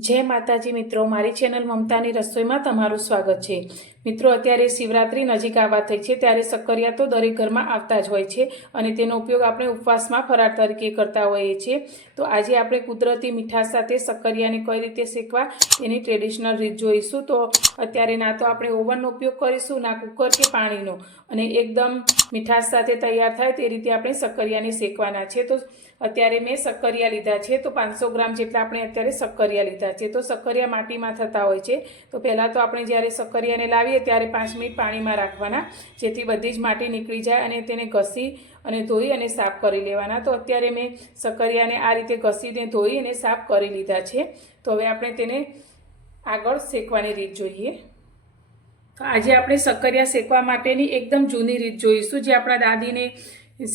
જય માતાજી મિત્રો મારી ચેનલ મમતાની રસોઈમાં તમારું સ્વાગત છે. મિત્રો, અત્યારે શિવરાત્રી નજીક આવવા થઈ છે, ત્યારે સક્કરિયા તો દરેક ઘરમાં આવતા જ હોય છે અને તેનો ઉપયોગ આપણે ઉપવાસમાં ફરાર તરીકે કરતા હોઈએ છીએ. તો આજે આપણે કુદરતી મીઠાશ સાથે શક્કરિયાને કઈ રીતે શેકવા એની ટ્રેડિશનલ રીત જોઈશું. તો અત્યારે ના તો આપણે ઓવનનો ઉપયોગ કરીશું, ના કુકર કે પાણીનો. અને એકદમ મીઠાશ સાથે તૈયાર થાય તે રીતે આપણે સક્કરિયાને શેકવાના છે. તો અત્યારે મેં સક્કરિયા લીધા છે, તો પાંચસો ગ્રામ જેટલા આપણે અત્યારે સક્કરિયા લીધા છે. તો સક્કરિયા માટીમાં થતા હોય છે. તો પહેલાં તો આપણે જ્યારે શક્કરિયાને લાવીએ ત્યારે પાંચ મિનિટ પાણીમાં રાખવાના, જેથી બધી જ માટી નીકળી જાય અને તેને ઘસી અને ધોઈ અને સાફ કરી લેવાના. તો અત્યારે મેં સકરિયાને આ રીતે ઘસીને ધોઈ અને સાફ કરી લીધા છે. તો હવે આપણે તેને આગળ શેકવાની રીત જોઈએ. તો આજે આપણે સકરિયા શેકવા માટેની એકદમ જૂની રીત જોઈશું. જે આપણા દાદીને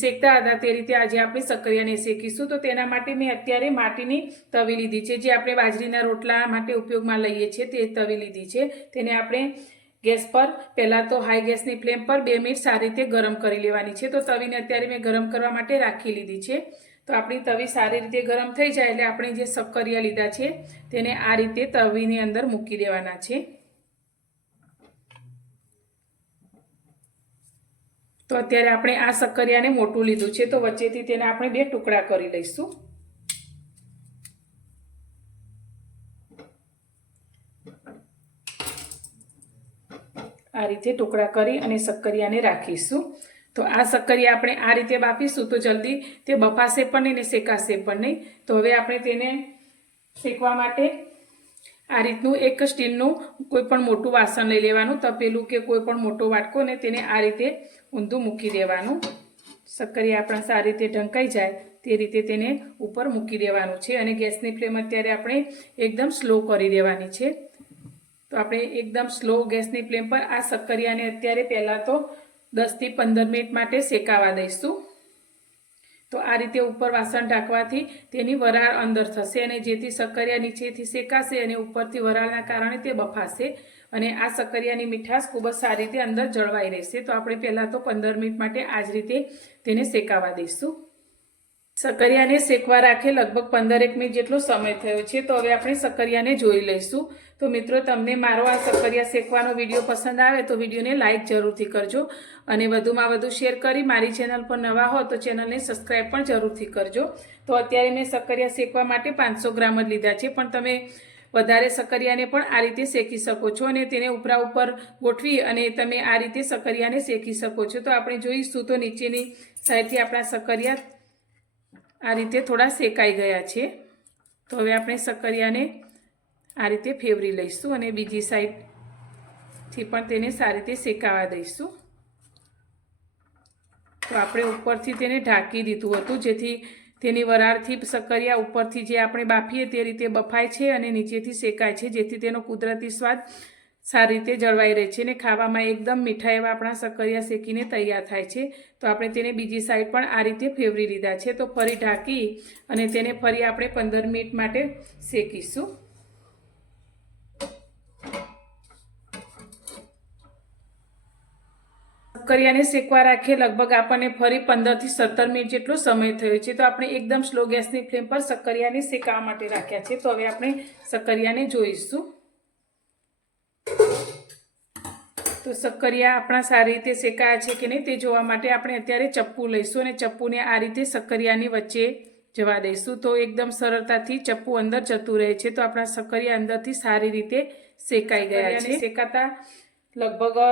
શેકતા હતા તે રીતે આજે આપણે શક્કરિયાને શેકીશું. તો તેના માટે મેં અત્યારે માટીની તવી લીધી છે. જે આપણે બાજરીના રોટલા માટે ઉપયોગમાં લઈએ છીએ તે તવી લીધી છે. તેને આપણે ગેસ પર. પહેલાં તો હાઈ ગેસની ફ્લેમ પર બે મિનિટ સારી રીતે ગરમ કરી લેવાની છે. તો તવીને અત્યારે મેં ગરમ કરવા માટે રાખી લીધી છે. તો આપણી તવી સારી રીતે ગરમ થઈ જાય એટલે આપણે જે શક્કરિયા લીધા છે, તેને આ રીતે તવીની અંદર મૂકી દેવાના છે. તો અત્યારે આપણે આ શક્કરિયાને મોટું લીધું છે. તો વચ્ચેથી તેને આપણે બે ટુકડા કરી લઈશું. આ રીતે ટુકડા કરી અને શક્કરિયાને રાખીશું. તો આ શક્કરિયા આપણે આ રીતે બાફીશું તો જલ્દી તે બફાશે પણ નહીં ને શેકાશે પણ નહીં. તો હવે આપણે તેને શેકવા માટે આ રીતનું એક સ્ટીલનું કોઈ પણ મોટું વાસણ લઈ લેવાનું, તપેલું કે કોઈ પણ મોટો વાટકો ને તેને આ રીતે ઊંધું મૂકી દેવાનું. શક્કરિયા આપણા સારી રીતે ઢંકાઈ જાય તે રીતે તેને ઉપર મૂકી દેવાનું છે અને ગેસની ફ્લેમ અત્યારે આપણે એકદમ સ્લો કરી દેવાની છે. તો આપણે એકદમ સ્લો ગેસની ફ્લેમ પર આ શક્કરિયાને અત્યારે પહેલાં તો દસથી પંદર મિનિટ માટે શેકાવા દઈશું. તો આ રીતે ઉપર વાસણ ઢાંકવાથી તેની વરાળ અંદર થશે અને જેથી શક્કરિયા નીચેથી શેકાશે અને ઉપરથી વરાળના કારણે તે બફાશે અને આ શક્કરિયાની મીઠાશ ખૂબ જ સારી રીતે અંદર જળવાઈ રહેશે. તો આપણે પહેલાં તો પંદર મિનિટ માટે આ જ રીતે તેને શેકાવા દઈશું. સક્કરિયાને શેકવા રાખે લગભગ પંદરેક મિનિટ જેટલો સમય થયો છે, તો હવે આપણે સક્કરિયાને જોઈ લઈશું. તો મિત્રો, તમને મારો આ સક્કરિયા શેકવાનો વીડિયો પસંદ આવે તો વિડીયોને લાઇક જરૂરથી કરજો અને વધુમાં વધુ શેર કરી મારી ચેનલ પર નવા હો તો ચેનલને સબસ્ક્રાઈબ પણ જરૂરથી કરજો. તો અત્યારે મેં સક્કરિયા શેકવા માટે પાંચસો ગ્રામ જ લીધા છે, પણ તમે વધારે સક્કરિયાને પણ આ રીતે શેકી શકો છો અને તેને ઉપરા ઉપર ગોઠવી અને તમે આ રીતે સક્કરિયાને શેકી શકો છો. તો આપણે જોઈશું તો નીચેની સાઈડથી આપણા સક્કરિયા આ રીતે થોડા શેકાઈ ગયા છે. તો હવે આપણે સક્કરિયાને આ રીતે ફેવરી લઈશું અને બીજી સાઈડથી પણ તેને સારી રીતે શેકાવા દઈશું. તો આપણે ઉપરથી તેને ઢાંકી દીધું હતું, જેથી તેની વરાળથી સક્કરિયા ઉપરથી જે આપણે બાફીએ તે રીતે બફાય છે અને નીચેથી શેકાય છે, જેથી તેનો કુદરતી સ્વાદ સારી રીતે જળવાઈ રહે છે અને ખાવામાં એકદમ મીઠા એવા આપણા સક્કરિયા શેકીને તૈયાર થાય છે. તો આપણે તેને બીજી સાઈડ પણ આ રીતે ફેવરી લીધા છે. તો ફરી ઢાંકી અને તેને ફરી આપણે પંદર મિનિટ માટે શેકીશું. સક્કરિયાને શેકવા રાખીએ લગભગ આપણને ફરી પંદરથી સત્તર મિનિટ જેટલો સમય થયો છે. તો આપણે એકદમ સ્લો ગેસની ફ્લેમ પર સક્કરિયાને શેકાવા માટે રાખ્યા છે. તો હવે આપણે સક્કરિયાને જોઈશું. તો સક્કરિયા આપણા સારી રીતે શેકાયા છે કે નહીં તે જોવા માટે આપણે અત્યારે ચપ્પુ લઈશું અને ચપ્પુને આ રીતે સક્કરિયાની વચ્ચે જવા દઈશું. તો એકદમ સરળતાથી ચપ્પુ અંદર જતું રહે છે તો આપણા સક્કરિયા અંદરથી સારી રીતે શેકાઈ ગયા છે. શેકાતા લગભગ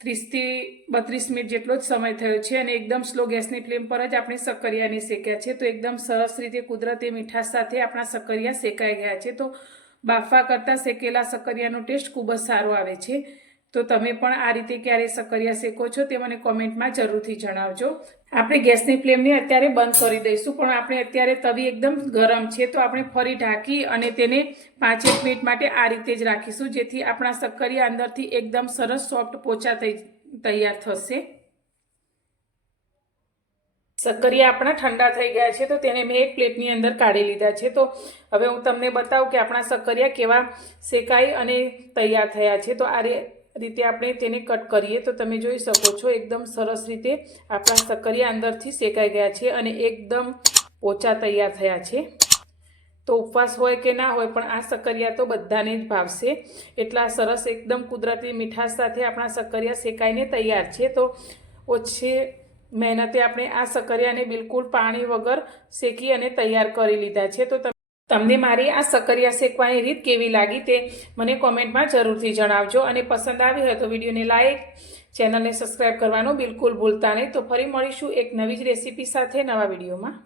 ત્રીસથી બત્રીસ મિનિટ જેટલો જ સમય થયો છે અને એકદમ સ્લો ગેસની ફ્લેમ પર જ આપણે સક્કરિયાની શેક્યા છે. તો એકદમ સરસ રીતે કુદરતી મીઠાશ સાથે આપણા સક્કરિયા શેકાઈ ગયા છે. તો બાફા કરતાં શેકેલા સક્કરિયાનો ટેસ્ટ ખૂબ જ સારો આવે છે. તો તમે પણ આ રીતે ક્યારે સક્કરિયા શેકો છો તે મને કોમેન્ટમાં જરૂરથી જણાવજો. આપણે ગેસની ફ્લેમને અત્યારે બંધ કરી દઈશું, પણ આપણે અત્યારે તવી એકદમ ગરમ છે, તો આપણે ફરી ઢાંકી અને તેને પાંચેક મિનિટ માટે આ રીતે જ રાખીશું, જેથી આપણા સક્કરિયા અંદરથી એકદમ સરસ સોફ્ટ પોચા તૈયાર થશે. સક્કરિયા આપણા ઠંડા થઈ ગયા છે, તો તેને મેં એક પ્લેટની અંદર કાઢી લીધા છે. તો હવે હું તમને બતાવું કે આપણા સક્કરિયા કેવા શેકાઈ અને તૈયાર થયા છે. તો આ રીતે આપણે તેને કટ કરીએ, તો તમે જોઈ શકો છો એકદમ સરસ રીતે આપણા સક્કરિયા અંદરથી શેકાઈ ગયા છે અને એકદમ પોચા તૈયાર થયા છે. તો ઉપવાસ હોય કે ના હોય, પણ આ સક્કરિયા તો બધાને જ ભાવશે. એટલા સરસ એકદમ કુદરતી મીઠાશ સાથે આપણા સક્કરિયા શેકાઈને તૈયાર છે. તો ઓછી મહેનતે આપણે આ સક્કરિયાને બિલકુલ પાણી વગર શેકી અને તૈયાર કરી લીધા છે. તો તમને મારી આ સકરિયા શેકવાની રીત કેવી લાગી તે મને કોમેન્ટમાં જરૂરથી જણાવજો. અને પસંદ આવી હોય તો વિડીયોને લાઈક, ચેનલને સબસ્ક્રાઈબ કરવાનું બિલકુલ ભૂલતા નહીં. તો ફરી મળીશું એક નવી જ રેસીપી સાથે નવા વિડીયોમાં.